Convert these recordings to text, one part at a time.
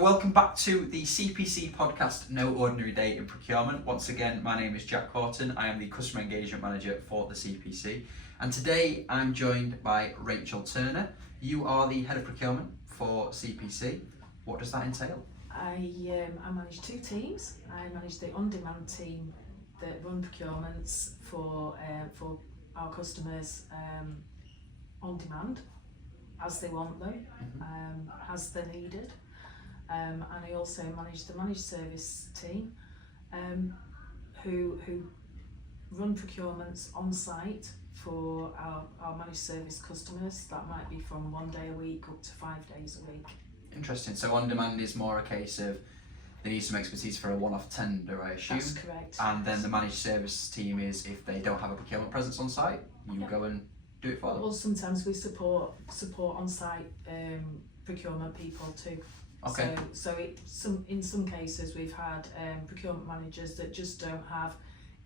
So welcome back to the CPC podcast, No Ordinary Day in Procurement. Once again, my name is Jack Horton. I am the Customer Engagement Manager for the CPC. And today I'm joined by Rachel Turner. You are the Head of Procurement for CPC. What does that entail? I manage two teams. I manage the on-demand team that run procurements for our customers on demand, as they want them, as they're needed. And I also manage the managed service team, who run procurements on site for our managed service customers. That might be from 1 day a week up to 5 days a week. Interesting. So on demand is more a case of they need some expertise for a one-off tender, I assume. That's correct. And then the managed service team is if they don't have a procurement presence on site, you go and do it for them. Well, sometimes we support on site procurement people too. Okay. So in some cases we've had procurement managers that just don't have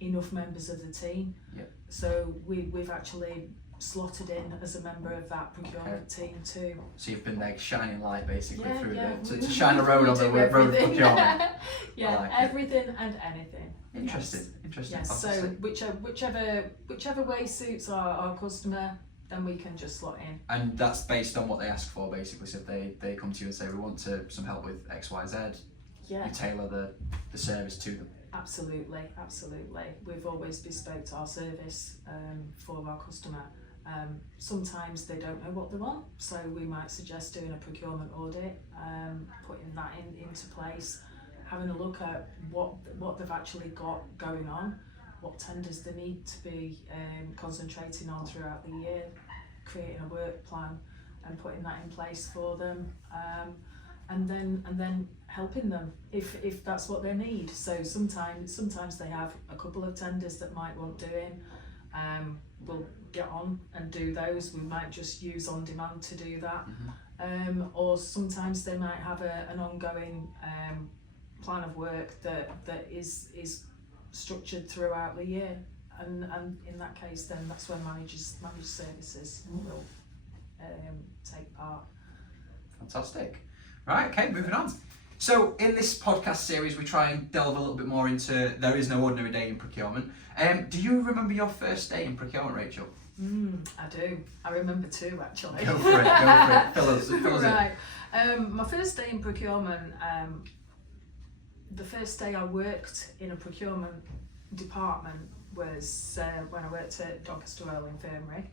enough members of the team. Yep. So we've actually slotted in as a member of that procurement team too. So you've been like shining light basically through to we shine a road on the road of procurement. Yeah, like everything and anything. Interesting. Yes. So whichever way suits our customer, then we can just slot in. And that's based on what they ask for basically. So if they come to you and say we want some help with X, Y, Z, you tailor the service to them. Absolutely. We've always bespoke our service for our customer. Sometimes they don't know what they want, so we might suggest doing a procurement audit, putting that into place, having a look at what they've actually got going on, what tenders they need to be concentrating on throughout the year, creating a work plan and putting that in place for them, and then helping them if that's what they need. So sometimes they have a couple of tenders that might want doing. We'll get on and do those. We might just use on demand to do that, or sometimes they might have an ongoing plan of work that is structured throughout the year, and in that case then that's when managed services will take part. Fantastic. Right, okay, moving on. So in this podcast series we try and delve a little bit more into there is no ordinary day in procurement. Do you remember your first day in procurement, Rachel? I do. I remember two actually. Go for it. Fill us right. My first day in procurement, the first day I worked in a procurement department was when I worked at Doncaster Royal Infirmary.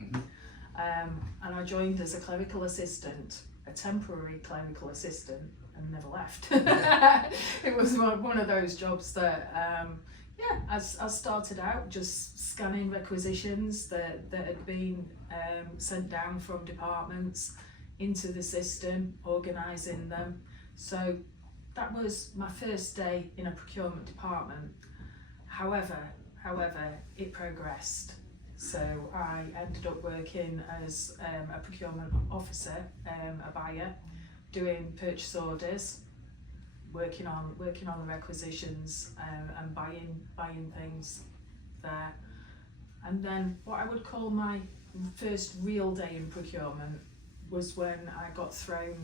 And I joined as a clerical assistant, a temporary clerical assistant, and never left. It was one of those jobs that I started out just scanning requisitions that had been sent down from departments into the system, organising them. So that was my first day in a procurement department. However, it progressed. So I ended up working as a procurement officer, a buyer, doing purchase orders, working on the requisitions and buying things there. And then what I would call my first real day in procurement was when I got thrown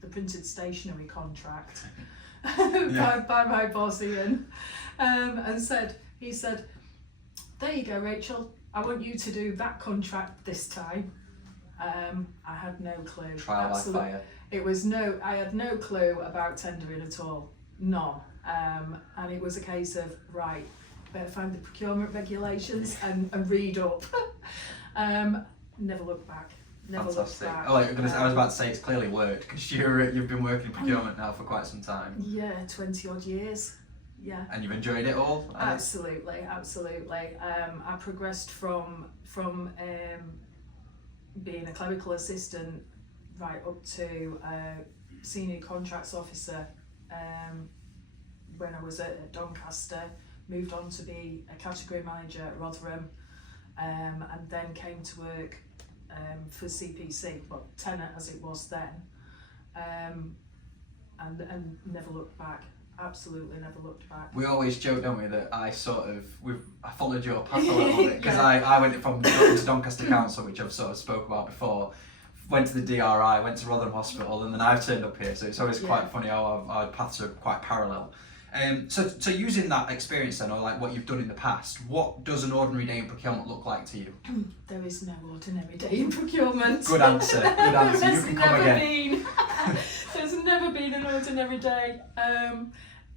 the printed stationery contract by my boss Ian, and he said, "There you go, Rachel, I want you to do that contract this time." I had no clue. Trial by fire. I had no clue about tendering at all, none. And it was a case of, right, better find the procurement regulations and read up. Never looked back. Fantastic. I was about to say it's clearly worked because you've been working in procurement now for quite some time. Yeah, 20 odd years. Yeah. And you've enjoyed it all? Absolutely. I progressed from being a clerical assistant right up to senior contracts officer when I was at Doncaster, moved on to be a category manager at Rotherham, and then came to work for CPC, well, tenant as it was then, and never looked back. Absolutely never looked back. We always joke, don't we, that I followed your path a little bit because I went from to Doncaster Council, which I've sort of spoke about before, went to the DRI, went to Rotherham Hospital, and then I've turned up here. So it's always Yeah. quite funny how our paths are quite parallel. So using that experience then, or like what you've done in the past, what does an ordinary day in procurement look like to you? There is no ordinary day in procurement. Good answer. Good answer. You can come again. There's never been an ordinary day.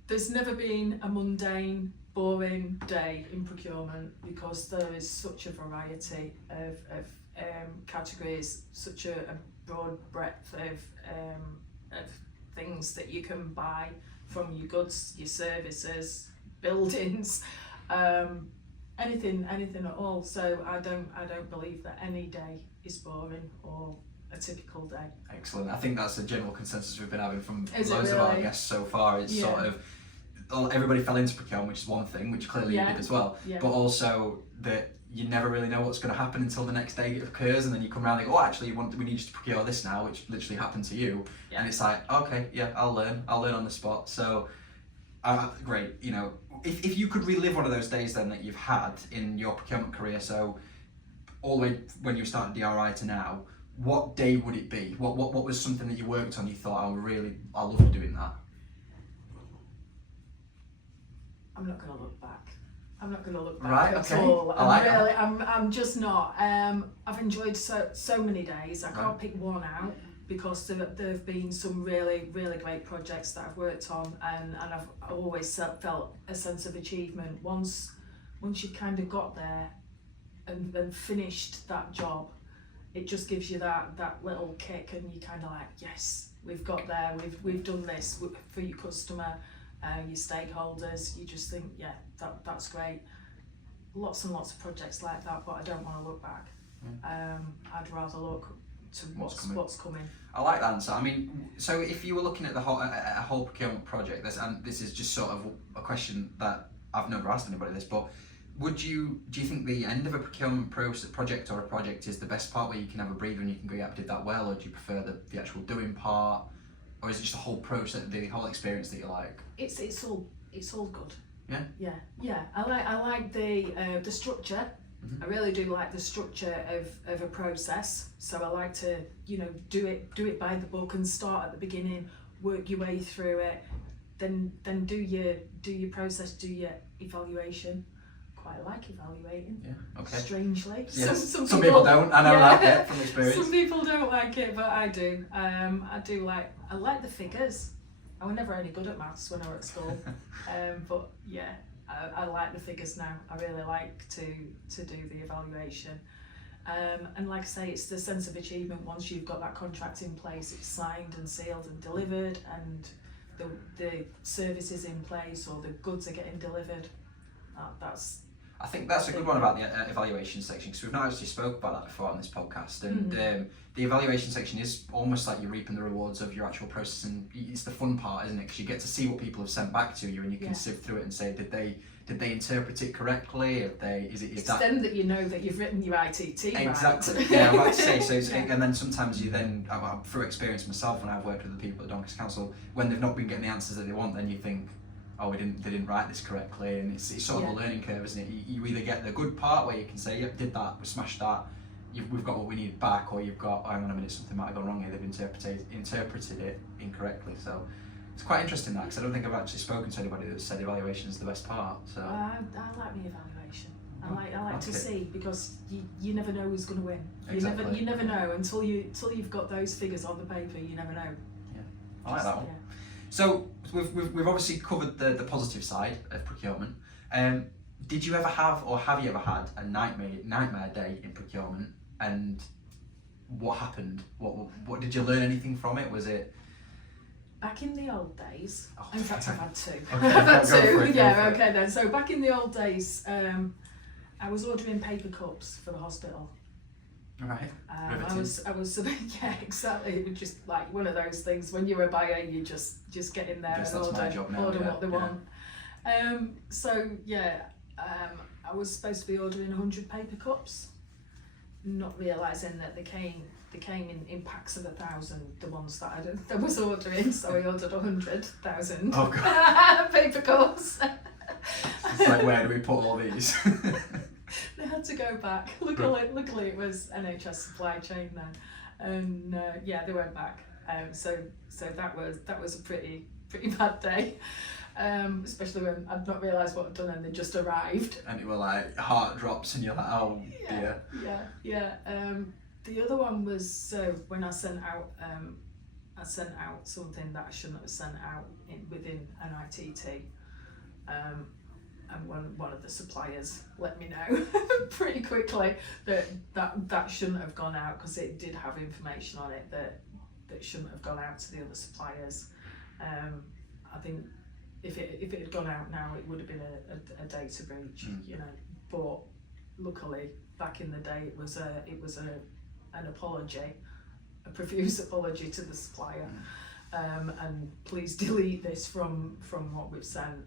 There's never been a mundane, boring day in procurement because there is such a variety of categories, such a broad breadth of things that you can buy from your goods, your services, buildings, anything at all. So I don't believe that any day is boring or a typical day. Excellent. I think that's a general consensus we've been having from Is it loads of our really? guests so far. It's sort of, well, everybody fell into procurement, which is one thing, which clearly you did as well, but also that you never really know what's going to happen until the next day it occurs, and then you come around and go, oh, actually, we need you to procure this now, which literally happened to you, and it's like, okay, yeah, I'll learn on the spot. So, great. You know, if you could relive one of those days then that you've had in your procurement career, so all the way when you started DRI to now, what day would it be? What was something that you worked on? You thought, I love doing that. I'm not going to look back. I'm not going to look back Right, at okay. all. I like I'm just not. I've enjoyed so many days. I can't pick one out because there have been some really great projects that I've worked on, and I've always felt a sense of achievement once you've kind of got there and finished that job. It just gives you that little kick, and you kind of like, yes, we've got there. We've done this for your customer. Your stakeholders, you just think, yeah, that's great. Lots and lots of projects like that, but I don't want to look back. I'd rather look to what's coming. I like that answer. I mean, so if you were looking at a whole procurement project, and this is just sort of a question that I've never asked anybody this, but do you think the end of a procurement project or a project is the best part where you can have a breather and you can go, yeah, I did that well, or do you prefer the actual doing part? Or is it just the whole process, the whole experience that you like? It's all good. Yeah. I like the structure. I really do like the structure of a process. So I like to do it by the book and start at the beginning, work your way through it, then do your process, do your evaluation. Quite like evaluating. Yeah. Okay. Strangely. Yes. Some people don't. I know that from experience. Some people don't like it, but I do. I like the figures. I was never any good at maths when I was at school. But yeah, I like the figures now. I really like to do the evaluation. And like I say, it's the sense of achievement once you've got that contract in place, it's signed and sealed and delivered, and the service is in place or the goods are getting delivered. I think that's a good one about the evaluation section, because we've not actually spoke about that before on this podcast, and the evaluation section is almost like you're reaping the rewards of your actual process, and it's the fun part, isn't it? Because you get to see what people have sent back to you, and you can sift through it and say, did they interpret it correctly? It's them that you know that you've written your ITT right. Exactly. Yeah, I'm about to say. So and then sometimes you then, through experience myself, when I've worked with the people at Doncaster Council, when they've not been getting the answers that they want, then you think, oh, they didn't write this correctly, and it's sort of a learning curve, isn't it? You either get the good part where you can say, yep, did that, we smashed that, we've got what we needed back, or you've got, oh, hang on a minute, something might have gone wrong here, they've interpreted it incorrectly. So it's quite interesting that, because I don't think I've actually spoken to anybody that said evaluation is the best part. So I like the evaluation. I like to see, because you never know who's going to win. Exactly. You never know until you've got those figures on the paper. You never know. Yeah, I like that one. Yeah. So we've obviously covered the positive side of procurement. Did you ever have, or have you ever had, a nightmare day in procurement? And what happened? What did you learn anything from it? Was it back in the old days? In fact, I've had two. Okay, I've had go two. for it, Okay then. So back in the old days, I was ordering paper cups for the hospital. Right. I was yeah, exactly. It was just like one of those things. When you're a buyer, you just get in there and order what they want. So yeah, I was supposed to be ordering 100 paper cups, not realising that they came in packs of 1,000. The ones that I was ordering, so I ordered 100,000 paper cups. It's like, where do we put all these? They had to go back. Luckily it was NHS supply chain then. and yeah, they went back. So that was a pretty bad day, especially when I'd not realised what I'd done and they just arrived. And you were like, heart drops, and you're like, oh dear. Yeah. The other one was when I sent out something that I shouldn't have sent out within an ITT. And one of the suppliers let me know pretty quickly that shouldn't have gone out, because it did have information on it that shouldn't have gone out to the other suppliers. I think if it had gone out now, it would have been a data breach, you know. But luckily, back in the day, it was an apology, a profuse apology to the supplier, and please delete this from what we've sent.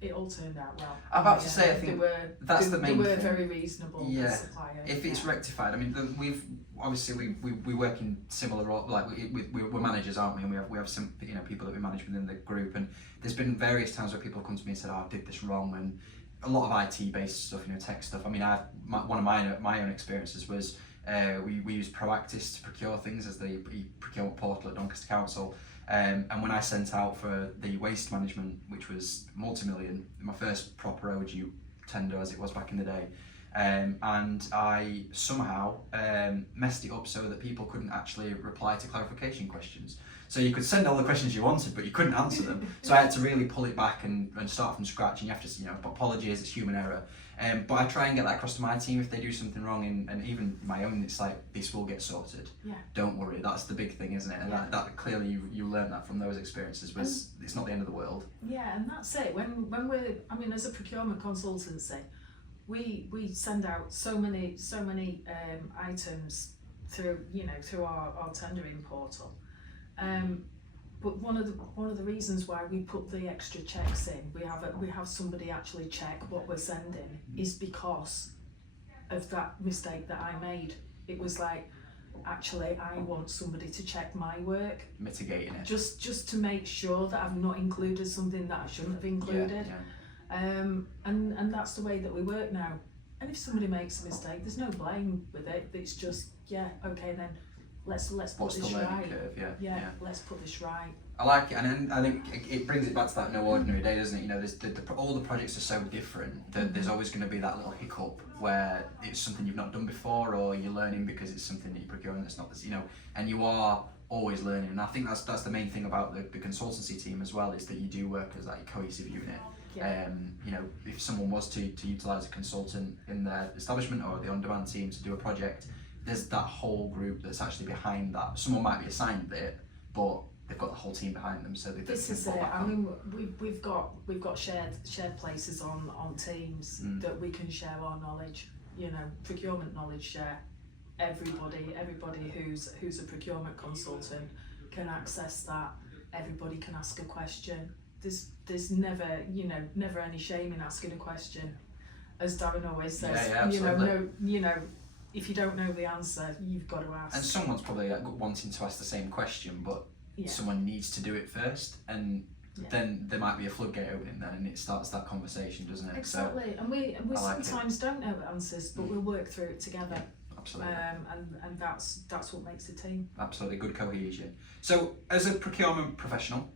It all turned out well. I'm about to say, I think that's the main thing. They were very reasonable, the supplier. If it's rectified, I mean, we've obviously we work in similar roles, like we're managers, aren't we? And we have some, you know, people that we manage within the group, and there's been various times where people come to me and said, "Oh, I did this wrong," and a lot of IT based stuff, you know, tech stuff. I mean, one of my own experiences was we use Proactis to procure things as the procurement portal at Doncaster Council. And when I sent out for the waste management, which was multi-million, my first proper OGU tender as it was back in the day, and I somehow messed it up so that people couldn't actually reply to clarification questions. So you could send all the questions you wanted, but you couldn't answer them. So I had to really pull it back and start from scratch, and you have to, you know, apologies, it's human error. But I try and get that across to my team if they do something wrong, and even my own, it's like, this will get sorted. Yeah. Don't worry, that's the big thing, isn't it? And that clearly you learn that from those experiences, was it's not the end of the world. Yeah, and that's it. When we're, I mean, as a procurement consultancy, we send out so many items through our tendering portal. But one of the reasons why we put the extra checks in, we have somebody actually check what we're sending, is because of that mistake that I made. It was like, actually, I want somebody to check my work, mitigating it, just to make sure that I've not included something that I shouldn't have included. And that's the way that we work now. And if somebody makes a mistake, there's no blame with it. It's just, okay, then let's put this right. Curve? Let's put this right. I like it, and I think it brings it back to that no ordinary day, doesn't it? You know, all the projects are so different that there's always going to be that little hiccup where it's something you've not done before, or you're learning because it's something that you're procuring that's not this, you know, and you are always learning. And I think that's the main thing about the consultancy team as well, is that you do work as like a cohesive unit. You know, if someone was to utilise a consultant in their establishment or the on-demand team to do a project, there's that whole group that's actually behind that. Someone might be assigned it, but they've got the whole team behind them, so they this is it. I mean, we've got shared places on teams that we can share our knowledge. You know, procurement knowledge share. Everybody who's a procurement consultant can access that. Everybody can ask a question. There's never any shame in asking a question, as Darren always says. You know, if you don't know the answer, you've got to ask. And someone's probably wanting to ask the same question, but someone needs to do it first, and then there might be a floodgate opening then, and it starts that conversation, doesn't it? Exactly. So, and we sometimes don't know the answers, but we'll work through it together. Yeah, absolutely. And that's what makes a team. Absolutely, good cohesion. So, as a procurement professional,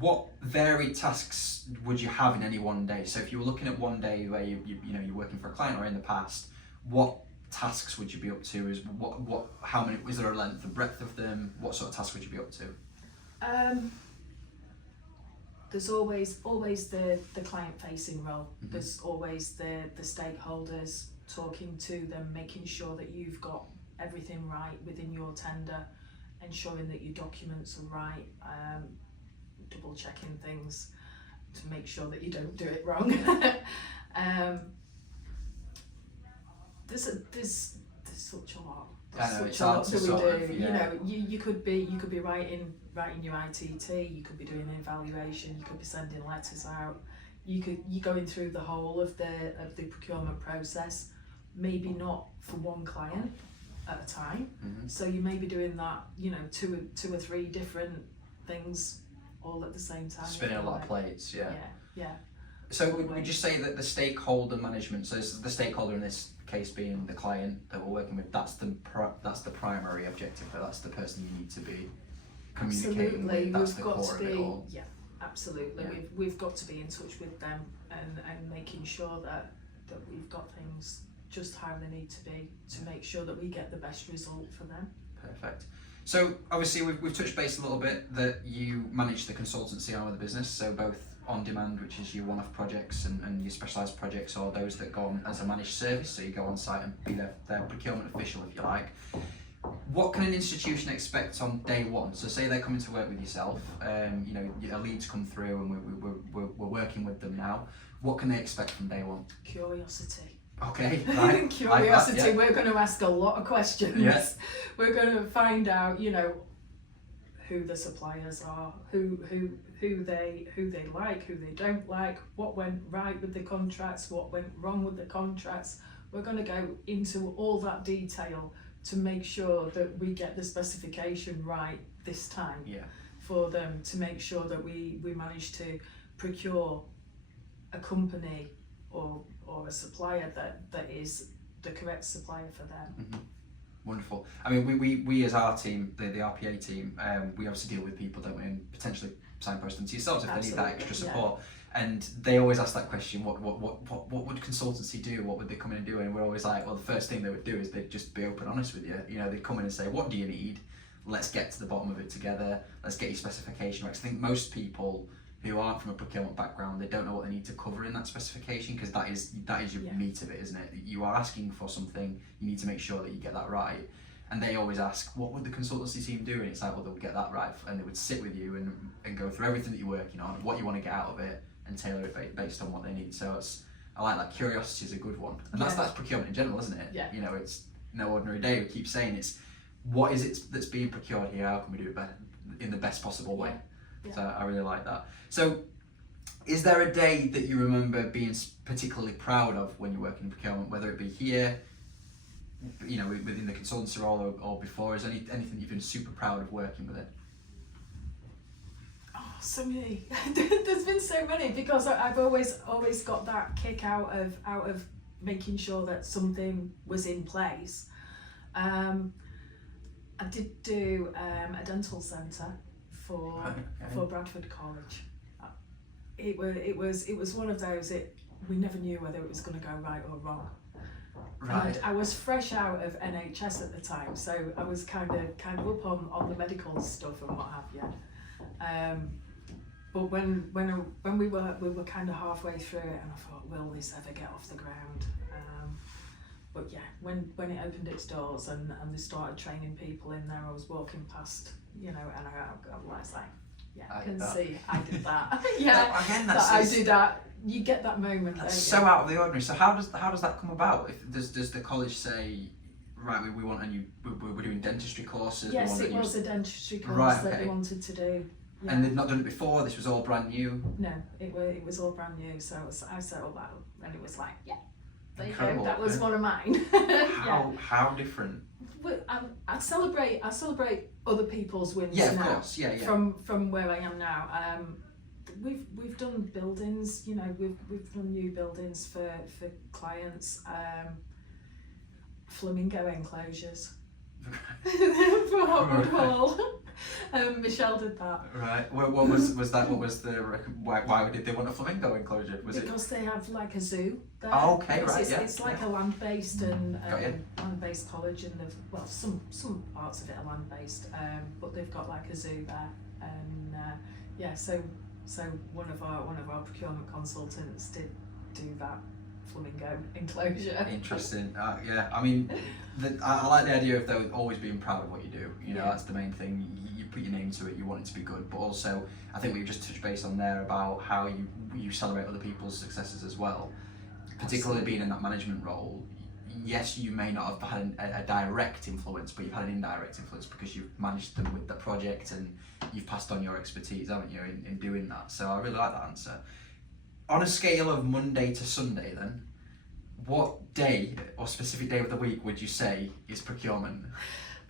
what varied tasks would you have in any one day? So, if you were looking at one day where you're working for a client, or in the past, what tasks would you be up to? Is how many, is there a length and breadth of them? What sort of tasks would you be up to? There's always the client facing role. There's always the stakeholders, talking to them, making sure that you've got everything right within your tender, ensuring that your documents are right, double checking things to make sure that you don't do it wrong. There's such a lot. There's such a lot that we do. You know, you could be writing your ITT. You could be doing an evaluation. You could be sending letters out. You're going through the whole of the procurement process. Maybe not for one client at a time. So you may be doing that. You know, two or three different things all at the same time. Spinning a lot of plates. Yeah. So would you say that the stakeholder management, so the stakeholder in this case being the client that we're working with, that's the primary objective, but that's the person you need to be communicating with, that's the core of it all? Yeah, absolutely. Yeah. We've got to be in touch with them and making sure that we've got things just how they need to be to make sure that we get the best result for them. Perfect. So obviously we've touched base a little bit that you manage the consultancy arm of the business, so both on demand, which is your one-off projects, and your specialised projects, or those that go on as a managed service, so you go on site and be their procurement official, if you like. What can an institution expect on day one? So say they're coming to work with yourself, you know, your leads come through and we're working with them now. What can they expect from day one? Curiosity. Okay, right. Curiosity. Like that, yeah. We're going to ask a lot of questions. Yes. We're going to find out, you know, who the suppliers are, who they like, who they don't like, what went right with the contracts, what went wrong with the contracts. We're going to go into all that detail to make sure that we get the specification right this time. Yeah. For them, to make sure that we manage to procure a company or a supplier that is the correct supplier for them. Mm-hmm. Wonderful. I mean, we as our team, the RPA team, we obviously deal with people, don't we, and potentially signpost them to yourselves if Absolutely, they need that extra support. Yeah. And they always ask that question: what would consultancy do? What would they come in and do? And we're always like, well, the first thing they would do is they'd just be open, honest with you. You know, they'd come in and say, what do you need? Let's get to the bottom of it together. Let's get your specification right. 'Cause I think most people who aren't from a procurement background, they don't know what they need to cover in that specification, because that is your Yeah. meat of it, isn't it? You are asking for something, you need to make sure that you get that right. And they always ask, what would the consultancy team do? And it's like, well, they'll get that right, and they would sit with you and go through everything that you're working on, what you want to get out of it, and tailor it based on what they need. So I like that. Curiosity is a good one, and that's procurement in general, isn't it? Yeah. You know, it's no ordinary day. We keep saying it's what is it that's being procured here? How can we do it better in the best possible way? Yeah. So I really like that. So, is there a day that you remember being particularly proud of when you're working in procurement, whether it be here, you know, within the consultancy role, or before? Is anything you've been super proud of working with it? Oh, so many. There's been so many, because I've always got that kick out of making sure that something was in place. I did do a dental centre for Bradford College. It was one of those. We never knew whether it was going to go right or wrong. Right. And I was fresh out of NHS at the time, so I was kind of up on the medical stuff and what have you. But when we were kind of halfway through it, and I thought, will this ever get off the ground? But yeah, when it opened its doors and they started training people in there, I was walking past, you know, and I was like, yeah, I can see I did that. Yeah, again, I do that. You get that moment. That's so out of the ordinary. So how does that come about? Does the college say, right, we want a new, we're doing dentistry courses? Yes, it was a dentistry course that they wanted to do. Yeah. And they'd not done it before. This was all brand new. No, it was all brand new. So I set all that up, and it was like, yeah, there Incredible. you go. That was one of mine. How different? Well, I celebrate other people's wins Yeah, of now. course. Yeah. From where I am now. We've done buildings. You know, we've done new buildings for clients. Flamingo enclosures for Hotwood Hall. Michelle did that. Right. What was that? What was the why did they want a flamingo enclosure? Because they have like a zoo there. Oh, okay, right. It's like a land-based and land-based college, and some parts of it are land-based, but they've got like a zoo there, and so one of our procurement consultants did do that flamingo enclosure. Interesting. Yeah, I mean, I like the idea of though always being proud of what you do. You know, that's the main thing. You put your name to it. You want it to be good, but also I think we've just touched base on there about how you celebrate other people's successes as well. Particularly being in that management role. Yes, you may not have had a direct influence, but you've had an indirect influence because you've managed them with the project and you've passed on your expertise, haven't you, in doing that. So I really like that answer. On a scale of Monday to Sunday then, what day or specific day of the week would you say is procurement?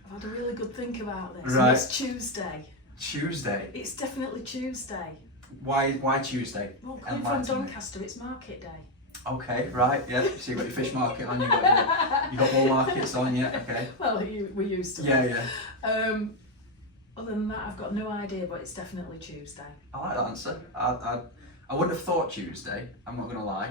I've had a really good think about this. Right. It's Tuesday. Tuesday? It's definitely Tuesday. Why Tuesday? Well, coming from Doncaster, it's market day. Okay, right, yeah. So you've got your fish market on, you got wool markets on, yeah. Okay. Well, we used to. Yeah. Other than that, I've got no idea, but it's definitely Tuesday. I like that answer. I wouldn't have thought Tuesday. I'm not gonna lie.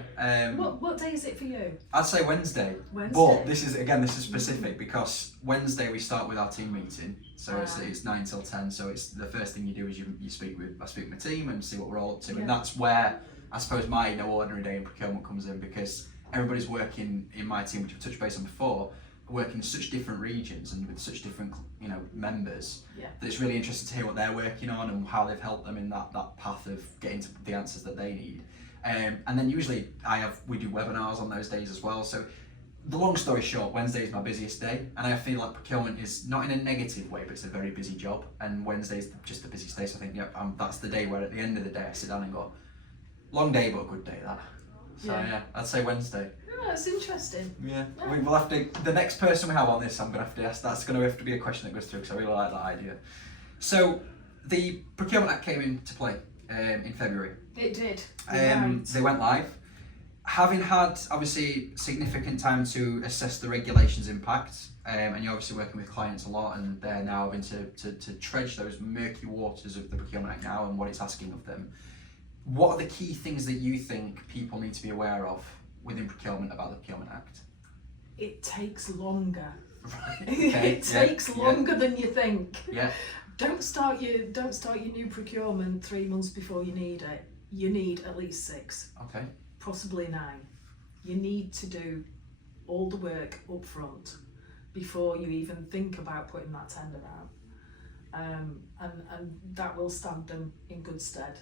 What day is it for you? I'd say Wednesday. But this is specific because Wednesday we start with our team meeting. So it's 9 till 10. So it's the first thing you do is I speak with my team and see what we're all up to, and that's where I suppose my no ordinary day in procurement comes in, because everybody's working in my team, which I've touched base on before, working in such different regions and with such different members, that it's really interesting to hear what they're working on and how they've helped them in that path of getting to the answers that they need. And then usually we do webinars on those days as well. So the long story short, Wednesday is my busiest day, and I feel like procurement is not in a negative way, but it's a very busy job, and Wednesday is just the busiest day. So I think that's the day where at the end of the day I sit down and go, long day but a good day that. So I'd say Wednesday. Oh, that's interesting. Yeah. We'll have to, the next person we have on this, I'm going to have to ask, that's going to have to be a question that goes through, because I really like that idea. So the Procurement Act came into play in February. It did. They went live. Having had obviously significant time to assess the regulations impact, and you're obviously working with clients a lot, and they're now having to trudge those murky waters of the Procurement Act now and what it's asking of them. What are the key things that you think people need to be aware of within procurement about the Procurement Act? It takes longer. Right. Okay. It takes longer than you think. Yeah. Don't start your new procurement 3 months before you need it. You need at least 6. Okay. Possibly 9. You need to do all the work up front before you even think about putting that tender out. And that will stand them in good stead.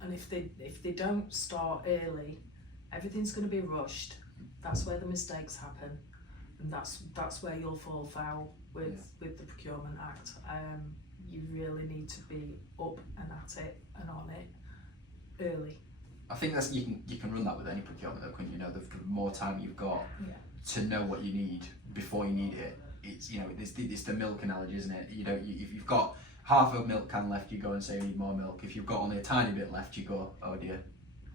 And if they don't start early, everything's going to be rushed. That's where the mistakes happen, and that's where you'll fall foul with the Procurement Act. You really need to be up and at it and on it early. I think that's you can run that with any procurement though, couldn't you? The more time you've got to know what you need before you need it. It's the milk analogy, isn't it? If you've got half a milk can left, you go and say you need more milk. If you've got only a tiny bit left, you go, oh dear,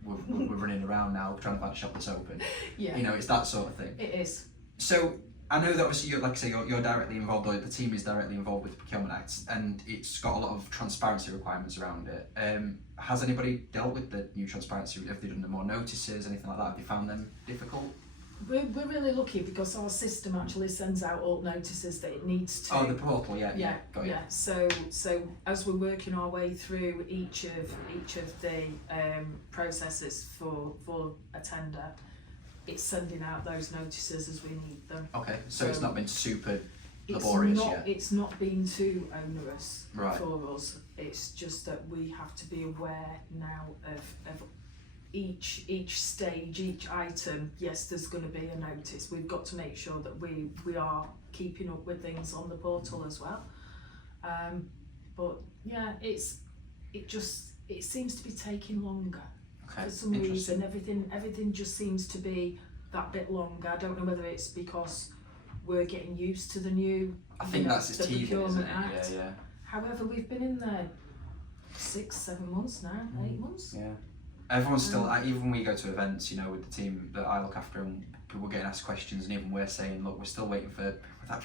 we're running around now trying to find a shop that's open. Yeah. It's that sort of thing. It is. So I know that obviously you're directly involved, or the team is directly involved with the Procurement Act, and it's got a lot of transparency requirements around it. Has anybody dealt with the new transparency? Have they done more notices, anything like that? Have they found them difficult? We're really lucky because our system actually sends out all notices that it needs to. Oh, the portal, yeah. Got you. So as we're working our way through each of the processes for a tender, it's sending out those notices as we need them. Okay, so it's not been super laborious yet. It's not been too onerous for us. It's just that we have to be aware now of each stage, each item. Yes, there's going to be a notice. We've got to make sure that we are keeping up with things on the portal as well. But yeah, it seems to be taking longer. Okay. For some reason, everything just seems to be that bit longer. I don't know whether it's because we're getting used to the new. I think that's the Procurement isn't it? Act. Yeah. However, we've been in there 6-7 months now, 8 months. Yeah. Everyone's still, even when we go to events, with the team that I look after, and people getting asked questions, and even we're saying, look, we're still waiting for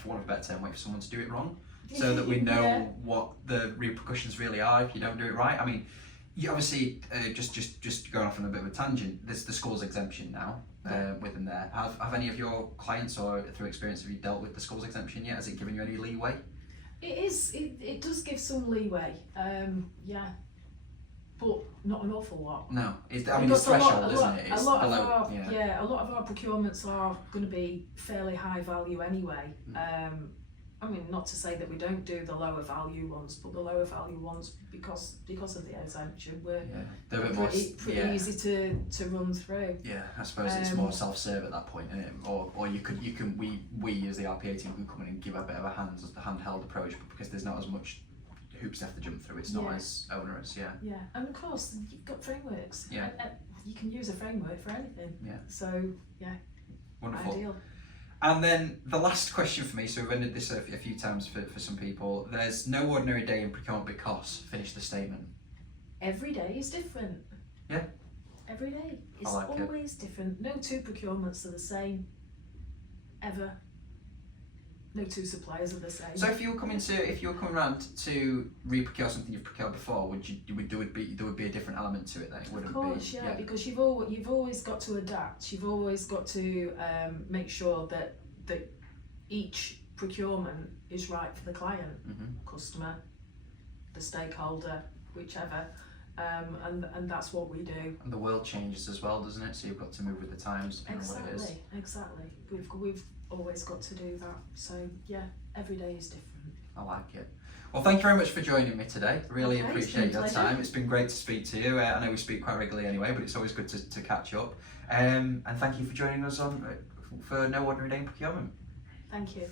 want of a better term, wait for someone to do it wrong, so that we know what the repercussions really are if you don't do it right. I mean, you obviously, just going off on a bit of a tangent, there's the schools exemption now within there. Have any of your clients, or through experience, have you dealt with the schools exemption yet? Has it given you any leeway? It does give some leeway, but not an awful lot. No, it's threshold, isn't it? A lot of our procurements are going to be fairly high value anyway. I mean, not to say that we don't do the lower value ones, but the lower value ones, because of the exemption, they're a bit pretty easy to run through. Yeah, I suppose it's more self-serve at that point, isn't it? Or we as the RPA team can come in and give a bit of a handheld approach, but because there's not as much hoops they have to jump through, it's not as onerous. Yeah, and of course you've got frameworks. Yeah, you can use a framework for anything. Yeah, so wonderful. Ideal. And then the last question for me, so we've ended this a few times for some people. There's no ordinary day in procurement because, finish the statement. every day is different. Yeah. Every day. It's like it. always different. No two procurements are the same, ever. No two suppliers are the same. So if you were coming around to re-procure something you've procured before, there would be a different element to it then? It wouldn't Of course, be, yeah, because you've always got to adapt. You've always got to make sure that each procurement is right for the client, customer, the stakeholder, whichever, and that's what we do. And the world changes as well, doesn't it? So you've got to move with the times. Exactly. We've always got to do that. So yeah, every day is different. I like it. Well, thank you very much for joining me today. Really Okay, appreciate your pleasure. time. It's been great to speak to you. I know we speak quite regularly anyway, but it's always good to catch up. And thank you for joining us for No Ordinary Day in Procurement. Thank you.